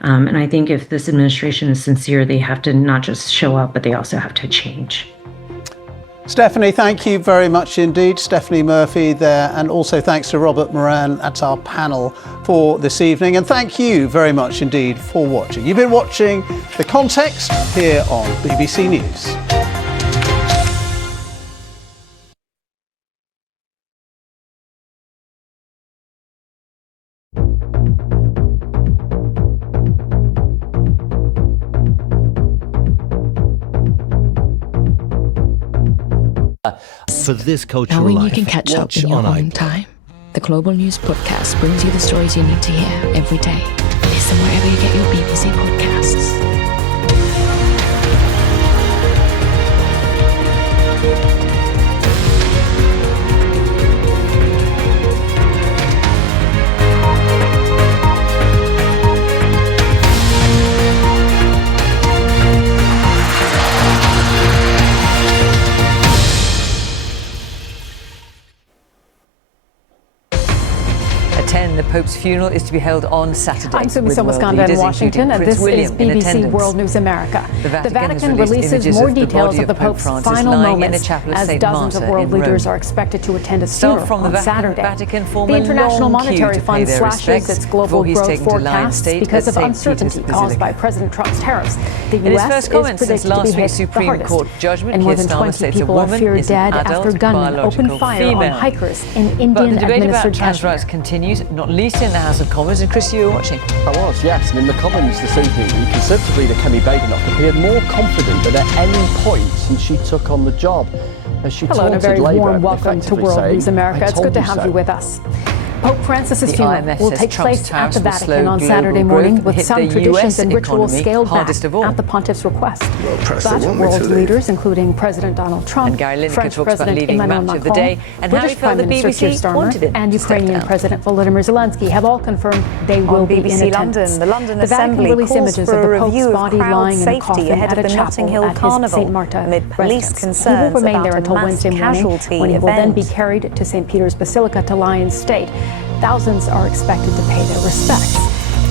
And I think if this administration is sincere, they have to not just show up, but they also have to change. Stephanie, thank you very much indeed. Stephanie Murphy there, and also thanks to Robert Moran. That's our panel for this evening. And thank you very much indeed for watching. You've been watching The Context here on BBC News. For this cultural Knowing life, you can catch up watch in your on own iPlayer. time. The Global News Podcast brings you the stories you need to hear every day. Listen wherever you get your BBC podcasts. The Pope's funeral is to be held on Saturday. I'm Sumi Somaskanda in Washington, and this is BBC World News America. The Vatican releases more details of the Pope's final moments as dozens of world leaders are expected to attend his funeral on Saturday. The International Monetary Fund slashes its global growth forecasts because of uncertainty caused by President Trump's tariffs. The U.S. is predicted to be hit the hardest, and more than 20 people are feared dead after gunmen opened fire on hikers in Indian-administered Kashmir. Continues, not least in the House of Commons. And Chris, you were watching. I was, yes. And in the Commons this evening, the Conservative leader Kemi Badenoch appeared more confident than at any point since she took on the job. As she Hello, and a very Labour, warm welcome to World News America. It's good to have you with us. Pope Francis's funeral will take place at the Vatican on Saturday morning, with some traditions and rituals scaled back at the pontiff's request. But world leaders, including President Donald Trump, French President Emmanuel Macron, British Prime Minister Keir Starmer, and Ukrainian President Volodymyr Zelensky have all confirmed they will be in attendance. The London Vatican Assembly released calls images for of the a Pope's review of body crowd lying in a coffin safety ahead at of a the Notting chapel Hill at his Carnival, St. Marta amid police residence. He will concerns remain about there a until mass Wednesday morning, casualty when he will then event. be carried to St. Peter's Basilica to lie in state. Thousands are expected to pay their respects.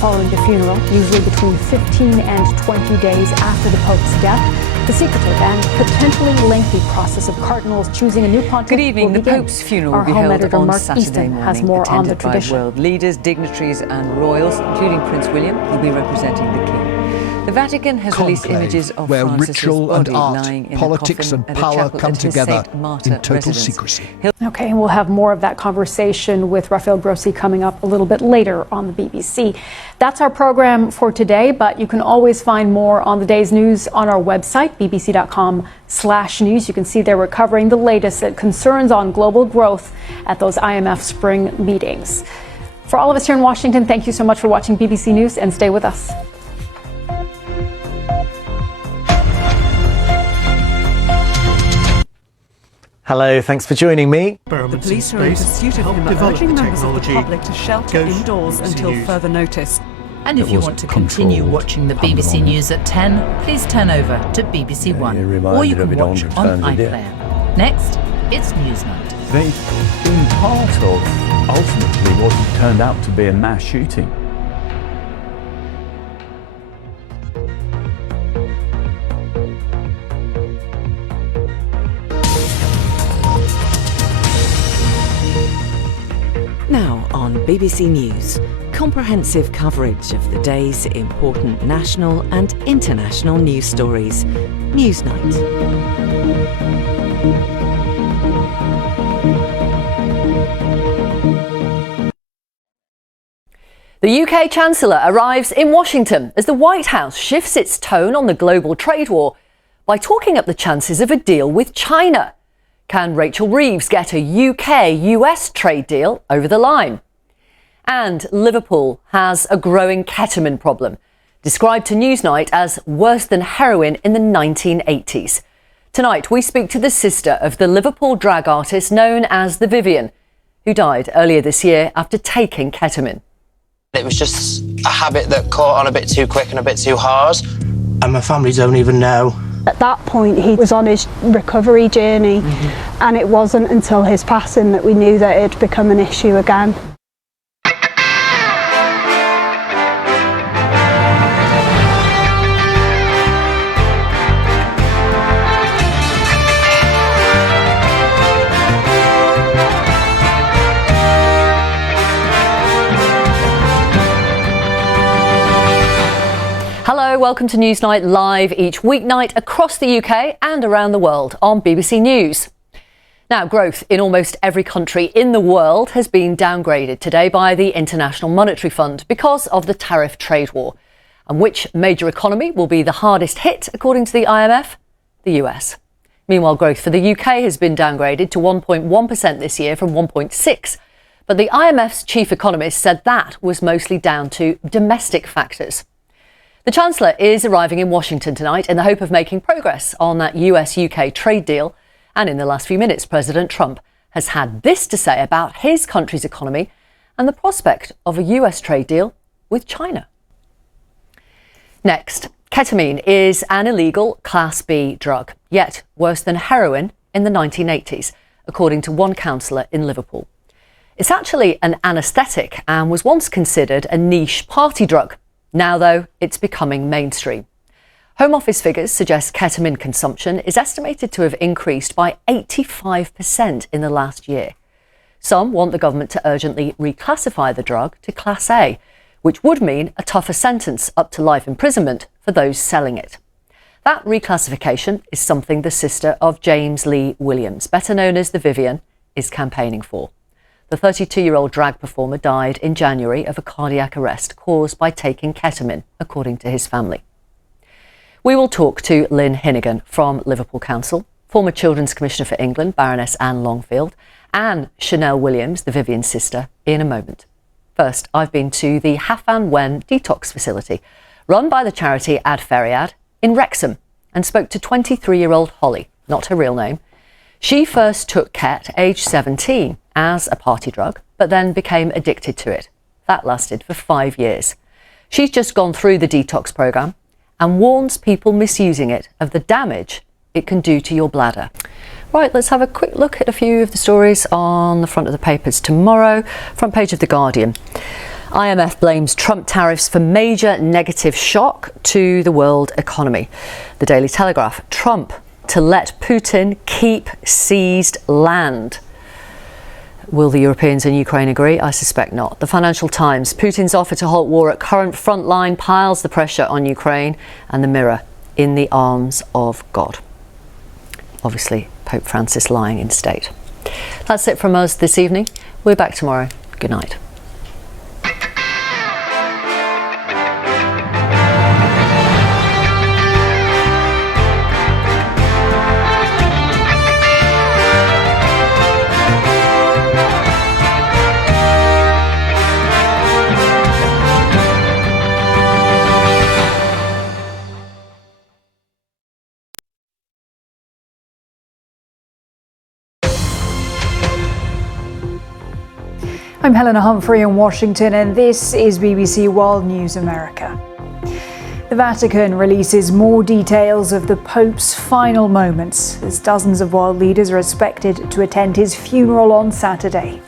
Following the funeral, usually between 15 and 20 days after the Pope's death, the secretive and potentially lengthy process of cardinals choosing a new pontiff Good evening. will The begin. Pope's funeral Our will be home held editor on Mark Saturday Easton morning, has more on the attended by tradition. world leaders, dignitaries and royals, including Prince William, who will be representing the King. The Vatican has released images of where Francis's ritual and body art, lying in politics a and coffin at a power chapel come at his together St. Marta in total residence. secrecy. Okay, and we'll have more of that conversation with Raphael Grossi coming up a little bit later on the BBC. That's our program for today, but you can always find more on the day's news on our website, bbc.com/news. You can see there we're covering the latest concerns on global growth at those IMF spring meetings. For all of us here in Washington, thank you so much for watching BBC News, and stay with us. Hello, thanks for joining me. The police are in pursuit of him, urging members of the public to shelter indoors until further notice. And if you want to continue watching the BBC News at 10, please turn over to BBC One, or you can watch on iPlayer. Next, it's Newsnight. They've been part of, ultimately, what turned out to be a mass shooting. Now on BBC News, comprehensive coverage of the day's important national and international news stories. Newsnight. The UK Chancellor arrives in Washington as the White House shifts its tone on the global trade war by talking up the chances of a deal with China. Can Rachel Reeves get a UK-US trade deal over the line? And Liverpool has a growing ketamine problem, described to Newsnight as worse than heroin in the 1980s. Tonight, we speak to the sister of the Liverpool drag artist known as the Vivian, who died earlier this year after taking ketamine. It was just a habit that caught on a bit too quick and a bit too hard, and my family don't even know. At that point, he was on his recovery journey, and it wasn't until his passing that we knew that it had become an issue again. Hello, welcome to Newsnight live each weeknight across the UK and around the world on BBC News. Now, growth in almost every country in the world has been downgraded today by the International Monetary Fund because of the tariff trade war. And which major economy will be the hardest hit, according to the IMF? The US. Meanwhile, growth for the UK has been downgraded to 1.1% this year from 1.6%. But the IMF's chief economist said that was mostly down to domestic factors. The Chancellor is arriving in Washington tonight in the hope of making progress on that US-UK trade deal. And in the last few minutes, President Trump has had this to say about his country's economy and the prospect of a US trade deal with China. Next, ketamine is an illegal Class B drug, yet worse than heroin in the 1980s, according to one councillor in Liverpool. It's actually an anaesthetic and was once considered a niche party drug. Now, though, it's becoming mainstream. Home Office figures suggest ketamine consumption is estimated to have increased by 85% in the last year. Some want the government to urgently reclassify the drug to Class A, which would mean a tougher sentence up to life imprisonment for those selling it. That reclassification is something the sister of James Lee Williams, better known as the Vivian, is campaigning for. The 32-year-old drag performer died in January of a cardiac arrest caused by taking ketamine, according to his family. We will talk to Lynn Hinnigan from Liverpool Council, former Children's Commissioner for England, Baroness Anne Longfield, and Chanel Williams, the Vivian's sister, in a moment. First, I've been to the Hafan Wen detox facility, run by the charity Ad Feriad in Wrexham, and spoke to 23-year-old Holly, not her real name. She first took Ket, aged 17, as a party drug, but then became addicted to it. That lasted for 5 years. She's just gone through the detox programme and warns people misusing it of the damage it can do to your bladder. Right, let's have a quick look at a few of the stories on the front of the papers tomorrow. Front page of The Guardian. IMF blames Trump tariffs for major negative shock to the world economy. The Daily Telegraph. Trump to let Putin keep seized land. Will the Europeans and Ukraine agree? I suspect not. The Financial Times. Putin's offer to halt war at current front line piles the pressure on Ukraine. And the Mirror. In the arms of God. Obviously, Pope Francis lying in state. That's it from us this evening. We're back tomorrow. Good night. I'm Helena Humphrey in Washington, and this is BBC World News America. The Vatican releases more details of the Pope's final moments as dozens of world leaders are expected to attend his funeral on Saturday.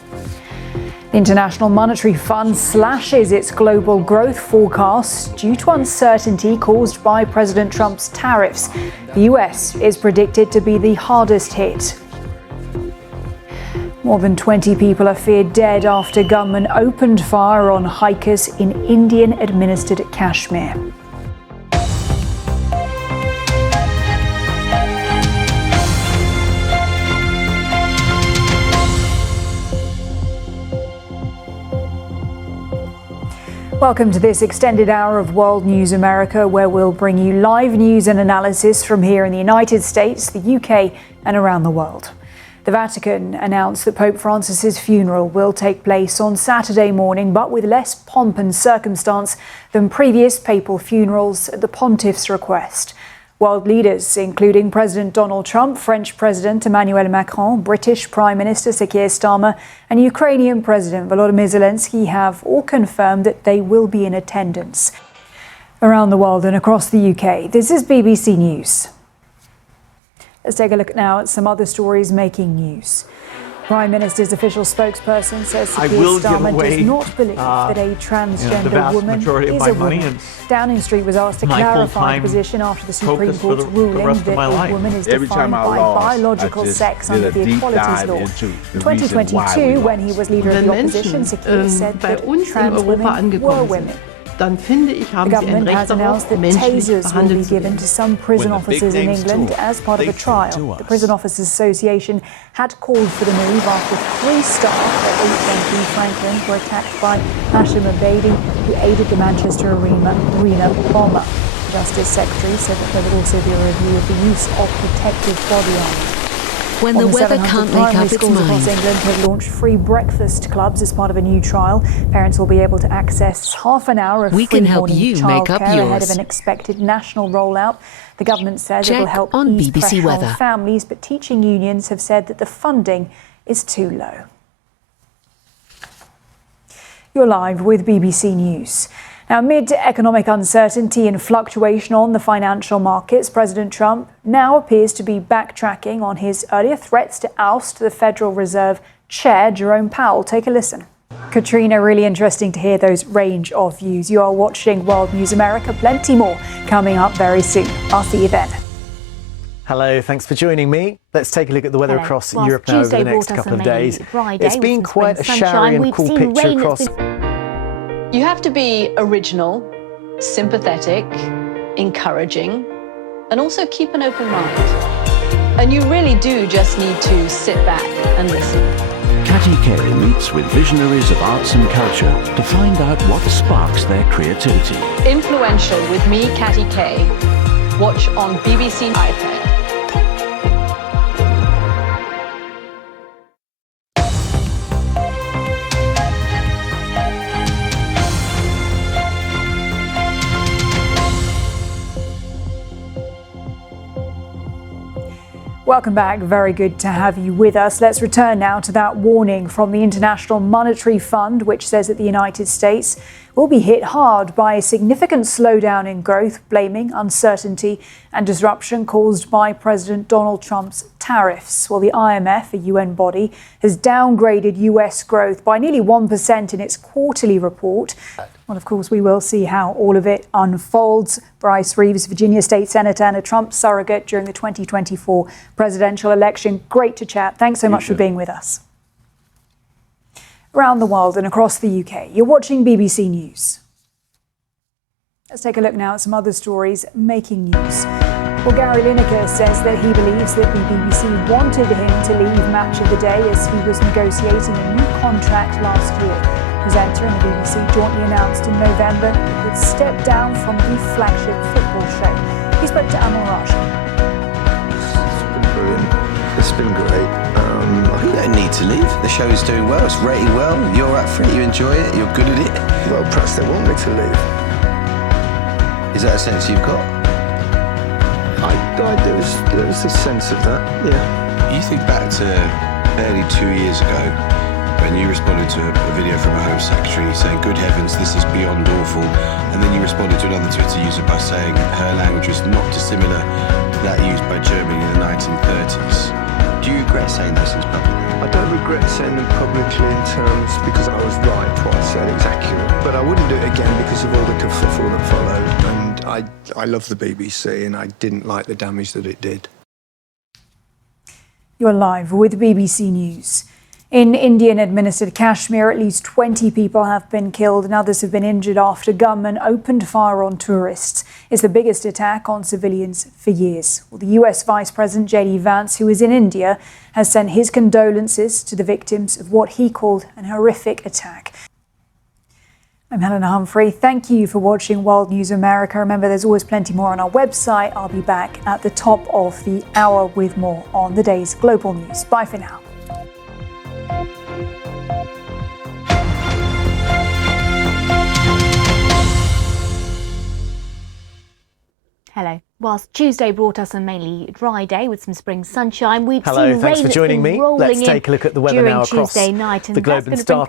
The International Monetary Fund slashes its global growth forecast due to uncertainty caused by President Trump's tariffs. The US is predicted to be the hardest hit. More than 20 people are feared dead after gunmen opened fire on hikers in Indian-administered Kashmir. Welcome to this extended hour of World News America, where we'll bring you live news and analysis from here in the United States, the UK, and around the world. The Vatican announced that Pope Francis's funeral will take place on Saturday morning, but with less pomp and circumstance than previous papal funerals at the pontiff's request. World leaders, including President Donald Trump, French President Emmanuel Macron, British Prime Minister Sir Keir Starmer, and Ukrainian President Volodymyr Zelensky, have all confirmed that they will be in attendance. Around the world and across the UK, this is BBC News. Let's take a look now at some other stories making news. Prime Minister's official spokesperson says Sir Keir Starmer does not believe that a transgender woman is a woman. Downing Street was asked to clarify the position after the Supreme Court's ruling that a woman is defined by biological sex under the Equalities Law. In 2022, when he was leader of the opposition, Sir Keir said that trans women were women. dann finde ich, haben Sie ein government Recht has announced darauf, that menschlich tasers will be behandelt zu given werden. to some prison When the big officers in names England talk, as part of they a trial. talk to The us. Prison Officers Association had called for the move after 3 staff at HMP Franklin were attacked by Hashim Abedi, who aided the Manchester Arena bomber. The Justice Secretary said that there would also be a review of the use of protective body armour. When the weather can't make up its schools across mind. England have launched free breakfast clubs as part of a new trial. Parents will be able to access half an hour of We free can help morning you make up childcare ahead yours. of an expected national rollout. The government says it will Check help on ease BBC pressure Weather. on families, but teaching unions have said that the funding is too low. You're live with BBC News. Now, amid economic uncertainty and fluctuation on the financial markets, President Trump now appears to be backtracking on his earlier threats to oust the Federal Reserve Chair, Jerome Powell. Take a listen. Katrina, really interesting to hear those range of views. You are watching World News America. Plenty more coming up very soon. I'll see you then. Hello, thanks for joining me. Let's take a look at the weather across Whilst Europe now over the Tuesday next brought us couple of a mainly days. dry day It's with been some quite a spring showery sunshine. and We've cool seen picture rain across. You have to be original, sympathetic, encouraging, and also keep an open mind. And you really do just need to sit back and listen. Catty K meets with visionaries of arts and culture to find out what sparks their creativity. Influential with me, Catty K. Watch on BBC iPlayer. Welcome back. Very good to have you with us. Let's return now to that warning from the International Monetary Fund, which says that the United States will be hit hard by a significant slowdown in growth, blaming uncertainty and disruption caused by President Donald Trump's tariffs. Well, the IMF, a UN body, has downgraded US growth by nearly 1% in its quarterly report. Well, of course, we will see how all of it unfolds. Bryce Reeves, Virginia State Senator and a Trump surrogate during the 2024 presidential election. Great to chat. Thanks so much for being with us. Around the world and across the UK, you're watching BBC News. Let's take a look now at some other stories making news. Well, Gary Lineker says that he believes that the BBC wanted him to leave Match of the Day as he was negotiating a new contract last year. Presenter and the BBC jointly announced in November that he would step down from the flagship football show. He spoke to Amal Raja. It's been brilliant. It's been great. You don't need to leave. The show's doing well, it's rating well, you're up for it, you enjoy it, you're good at it. Well, perhaps they want me to leave. Is that a sense you've got? There's a sense of that, yeah. You think back to barely 2 years ago when you responded to a video from a Home Secretary saying, good heavens, this is beyond awful. And then you responded to another Twitter user by saying her language was not dissimilar to that used by Germany in the 1930s. Do you regret saying those things publicly? I don't regret saying them publicly in terms because I was right, what I said, it was accurate. But I wouldn't do it again because of all the kerfuffle that followed. And I love the BBC and I didn't like the damage that it did. You're live with BBC News. In Indian-administered Kashmir, at least 20 people have been killed and others have been injured after gunmen opened fire on tourists. It's the biggest attack on civilians for years. Well, the US Vice President J.D. Vance, who is in India, has sent his condolences to the victims of what he called an horrific attack. I'm Helena Humphrey. Thank you for watching World News America. Remember, there's always plenty more on our website. I'll be back at the top of the hour with more on the day's global news. Bye for now. Hello. Whilst Tuesday brought us a mainly dry day with some spring sunshine, we've Hello, seen thanks rain for joining that's been me. rolling Let's take a look at the weather during now across Tuesday night, and the globe that's and going to bring